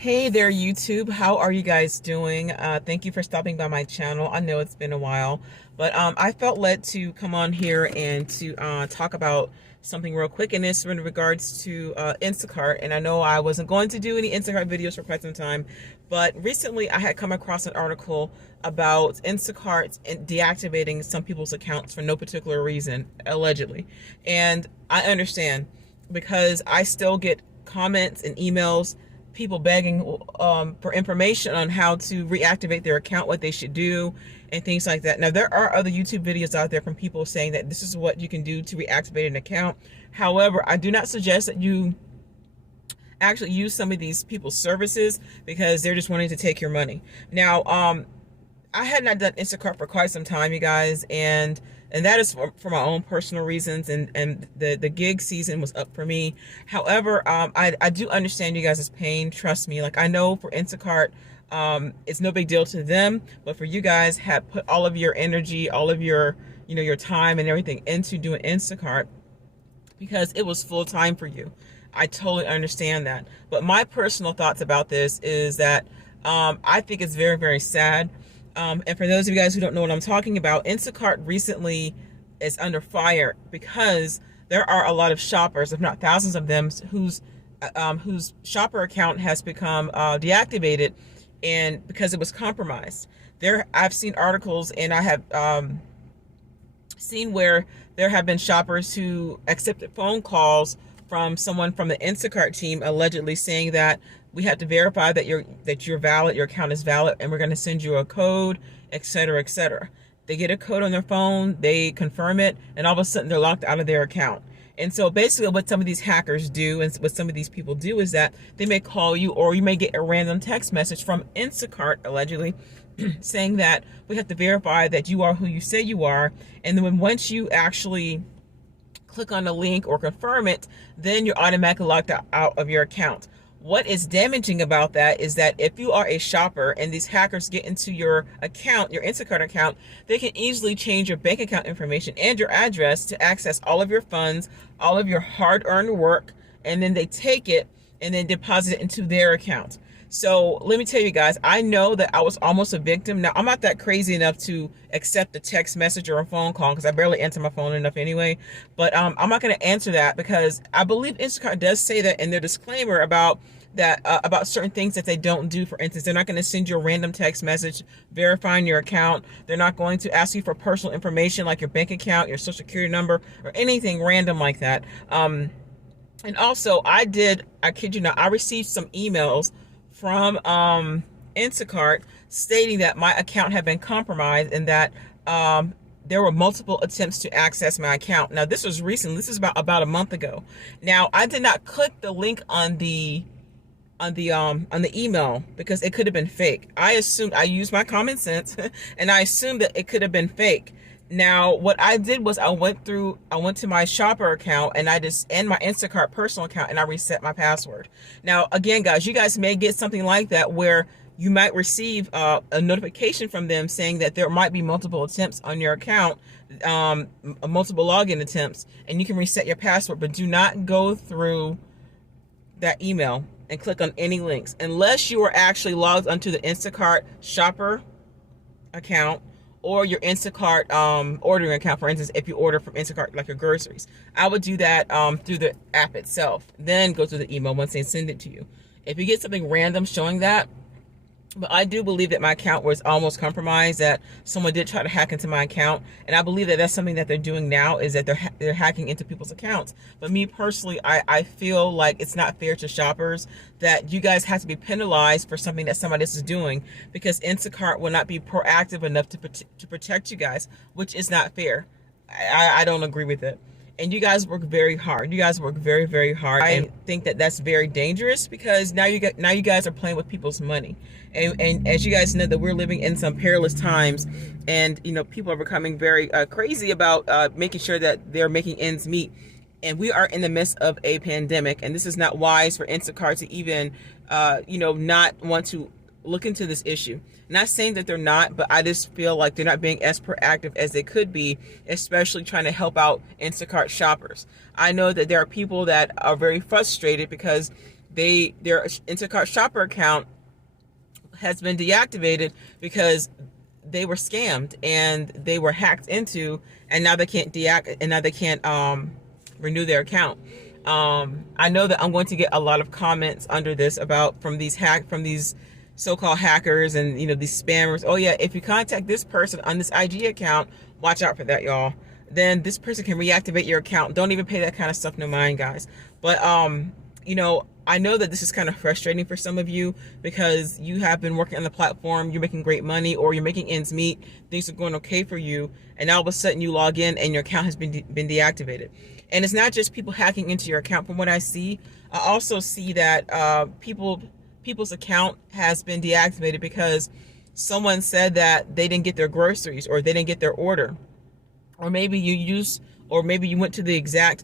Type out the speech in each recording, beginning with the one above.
Hey there, YouTube. How are you guys doing? Thank you for stopping by my channel. I know it's been a while, but I felt led to come on here and to talk about something real quick, and this in regards to Instacart. And I know I wasn't going to do any Instacart videos for quite some time, but recently I had come across an article about Instacart deactivating some people's accounts for no particular reason, allegedly. And I understand because I still get comments and emails, people begging for information on how to reactivate their account, what they should do, and things like that. Now, there are other YouTube videos out there from people saying that this is what you can do to reactivate an account. However, I do not suggest that you actually use some of these people's services because they're just wanting to take your money. Now, I had not done Instacart for quite some time, you guys, and that is for my own personal reasons, and the gig season was up for me. However, I do understand you guys' pain. Trust me. Like, I know for Instacart, it's no big deal to them, but for you guys, have put all of your energy, all of your your time and everything into doing Instacart because it was full time for you. I totally understand that. But my personal thoughts about this is that I think it's very, very sad. And for those of you guys who don't know what I'm talking about, Instacart recently is under fire because there are a lot of shoppers, if not thousands of them, whose shopper account has become deactivated, and because it was compromised. I've seen articles, and I have seen where there have been shoppers who accepted phone calls from someone from the Instacart team allegedly saying that we have to verify that you're valid, your account is valid, and we're going to send you a code, etc., etc. They get a code on their phone, they confirm it, and all of a sudden they're locked out of their account. And so basically what some of these hackers do and what some of these people do is that they may call you, or you may get a random text message from Instacart allegedly saying that we have to verify that you are who you say you are. And then once you actually click on the link or confirm it, then you're automatically locked out of your account. What is damaging about that is that if you are a shopper and these hackers get into your account, your Instacart account, they can easily change your bank account information and your address to access all of your funds, all of your hard-earned work, and then they take it and then deposit it into their account. So let me tell you guys, I know that I was almost a victim. Now, I'm not that crazy enough to accept a text message or a phone call because I barely answer my phone enough anyway. But I'm not going to answer that because I believe Instacart does say that in their disclaimer about that about certain things that they don't do. For instance, they're not going to send you a random text message verifying your account. They're not going to ask you for personal information like your bank account, your social security number, or anything random like that. And also, I kid you not, I received some emails from Instacart stating that my account had been compromised and that there were multiple attempts to access my account. Now, this was recent. This is about a month ago. Now, I did not click the link on the email because it could have been fake. I used my common sense and I assumed that it could have been fake. Now, what I did was I went to my shopper account and my Instacart personal account, and I reset my password. Now, again, guys, you guys may get something like that where you might receive a notification from them saying that there might be multiple attempts on your account, multiple login attempts, and you can reset your password, but do not go through that email and click on any links unless you are actually logged onto the Instacart shopper account or your Instacart ordering account. For instance, if you order from Instacart, like your groceries, I would do that through the app itself, then go to the email once they send it to you. If you get something random showing that, but I do believe that my account was almost compromised, that someone did try to hack into my account, and I believe that that's something that they're doing now, is that they're hacking into people's accounts. But me personally, I feel like it's not fair to shoppers that you guys have to be penalized for something that somebody else is doing because Instacart will not be proactive enough to protect you guys, which is not fair. I don't agree with it. And you guys work very hard. You guys work very, very hard. I think that that's very dangerous because now you guys are playing with people's money. And as you guys know, that we're living in some perilous times, and people are becoming very crazy about making sure that they're making ends meet. And we are in the midst of a pandemic, and this is not wise for Instacart to even not want to look into this issue. Not saying that they're not, but I just feel like they're not being as proactive as they could be, especially trying to help out Instacart shoppers. I know that there are people that are very frustrated because their Instacart Shopper account has been deactivated because they were scammed and they were hacked into, and now they can't renew their account. I know that I'm going to get a lot of comments under this from these so-called hackers and these spammers. Oh yeah, if you contact this person on this IG account, watch out for that, y'all. Then this person can reactivate your account. Don't even pay that kind of stuff no mind, guys. But I know that this is kind of frustrating for some of you because you have been working on the platform, you're making great money, or you're making ends meet, things are going okay for you, and all of a sudden you log in and your account has been deactivated. And it's not just people hacking into your account. From what I see, I also see that people's account has been deactivated because someone said that they didn't get their groceries or they didn't get their order. Or maybe you went to the exact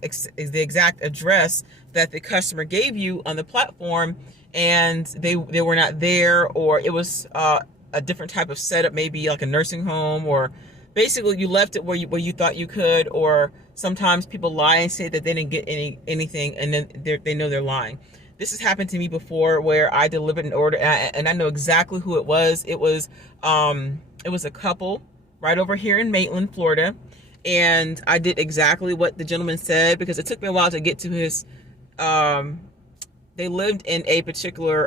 address that the customer gave you on the platform and they were not there, or it was a different type of setup, maybe like a nursing home, or basically you left it where you thought you could. Or sometimes people lie and say that they didn't get anything, and then they know they're lying. This has happened to me before where I delivered an order and I know exactly who it was. It was a couple right over here in Maitland, Florida. And I did exactly what the gentleman said because it took me a while to get to his, they lived in a particular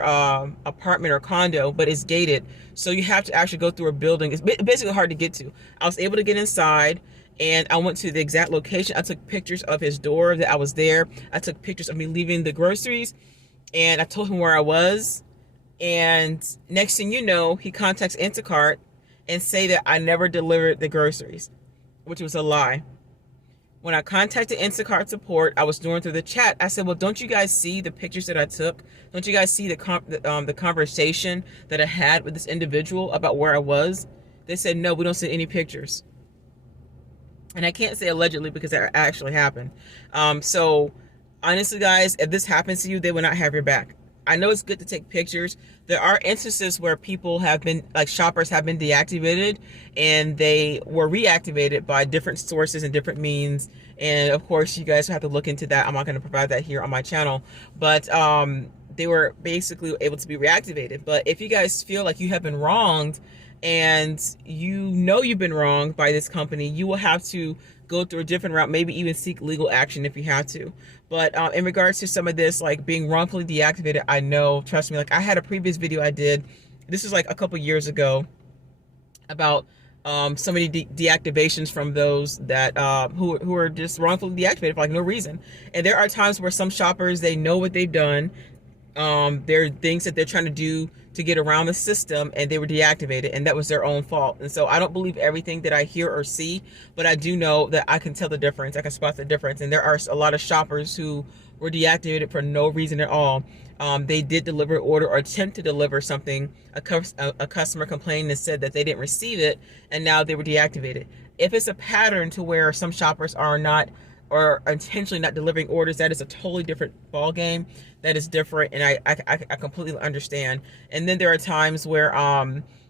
apartment or condo, but it's gated. So you have to actually go through a building. It's basically hard to get to. I was able to get inside and I went to the exact location. I took pictures of his door that I was there. I took pictures of me leaving the groceries and I told him where I was. And next thing you know, he contacts Instacart and say that I never delivered the groceries, which was a lie. When I contacted Instacart support, I was doing through the chat. I said, well, don't you guys see the pictures that I took? Don't you guys see the conversation that I had with this individual about where I was? They said, no, we don't see any pictures. And I can't say allegedly because that actually happened. So honestly, guys, if this happens to you, they will not have your back. I know it's good to take pictures. There are instances where people have been, like shoppers have been deactivated and they were reactivated by different sources and different means. And of course, you guys have to look into that. I'm not going to provide that here on my channel, but they were basically able to be reactivated. But if you guys feel like you have been wronged and you've been wronged by this company, you will have to go through a different route, maybe even seek legal action if you have to. But in regards to some of this, like being wrongfully deactivated, I know, trust me, like I had a previous video I did, this was like a couple years ago, about so many deactivations from those that who are just wrongfully deactivated for like no reason. And there are times where some shoppers, they know what they've done. There are things that they're trying to do to get around the system and they were deactivated, and that was their own fault. And so I don't believe everything that I hear or see, but I do know that I can tell the difference. I can spot the difference. And there are a lot of shoppers who were deactivated for no reason at all. They did deliver an order or attempt to deliver something. A customer complained and said that they didn't receive it, and now they were deactivated. If it's a pattern to where some shoppers are not, or intentionally not delivering orders, that is a totally different ball game. That is different, and I completely understand. And then there are times where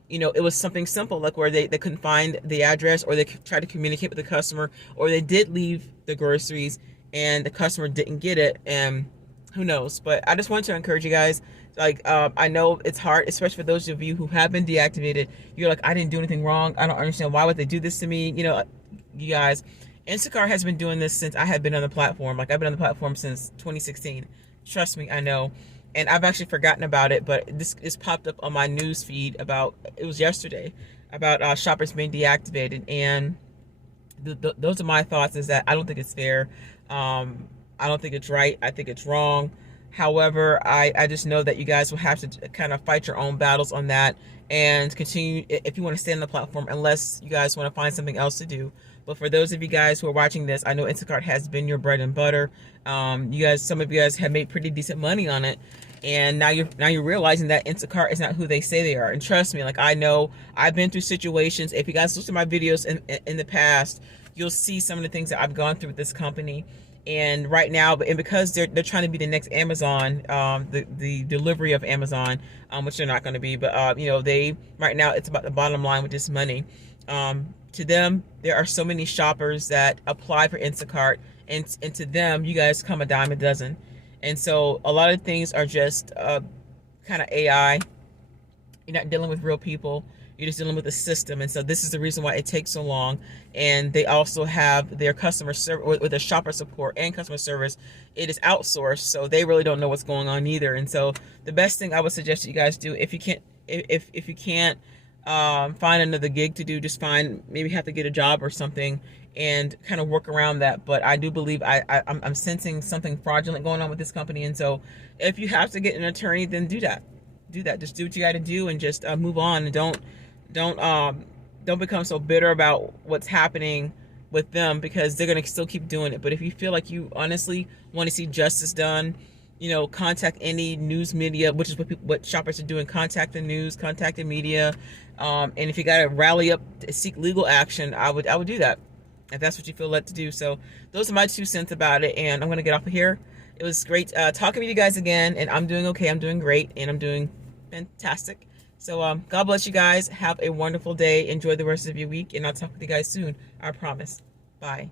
it was something simple, like where they couldn't find the address, or they tried to communicate with the customer, or they did leave the groceries and the customer didn't get it, and who knows. But I just want to encourage you guys, like I know it's hard, especially for those of you who have been deactivated. You're like, I didn't do anything wrong, I don't understand, why would they do this to me? You guys, Instacart has been doing this since I have been on the platform. Like I've been on the platform since 2016. Trust me, I know. And I've actually forgotten about it, but this popped up on my news feed it was yesterday, about shoppers being deactivated. And those are my thoughts, is that I don't think it's fair. I don't think it's right. I think it's wrong. However, I just know that you guys will have to kind of fight your own battles on that and continue if you want to stay on the platform, unless you guys want to find something else to do. But for those of you guys who are watching this, I know Instacart has been your bread and butter. Some of you guys have made pretty decent money on it, and now you're realizing that Instacart is not who they say they are. And trust me, like I know, I've been through situations. If you guys listen to my videos in the past, you'll see some of the things that I've gone through with this company. And right now, and because they're trying to be the next Amazon, the delivery of Amazon, which they're not going to be, but they right now, it's about the bottom line with this money. To them, there are so many shoppers that apply for Instacart, and to them, you guys come a dime a dozen. And so a lot of things are just kind of AI. You're not dealing with real people. You're just dealing with a system. And so this is the reason why it takes so long. And they also have their customer service with their shopper support and customer service. It is outsourced, so they really don't know what's going on either. And so the best thing I would suggest that you guys do, if you can't, if you can't find another gig to do, just maybe have to get a job or something and kind of work around that. But I do believe I'm sensing something fraudulent going on with this company. And so if you have to get an attorney, then do that. Just do what you got to do and just move on, and don't become so bitter about what's happening with them, because they're going to still keep doing it. But if you feel like you honestly want to see justice done, contact any news media, which is what shoppers are doing. Contact the news, contact the media, and if you got to rally up to seek legal action, I would do that if that's what you feel led to do. So those are my 2 cents about it, and I'm going to get off of here. It was great talking with you guys again, and I'm doing okay. I'm doing great, and I'm doing fantastic. So God bless you guys. Have a wonderful day. Enjoy the rest of your week, and I'll talk with you guys soon. I promise. Bye.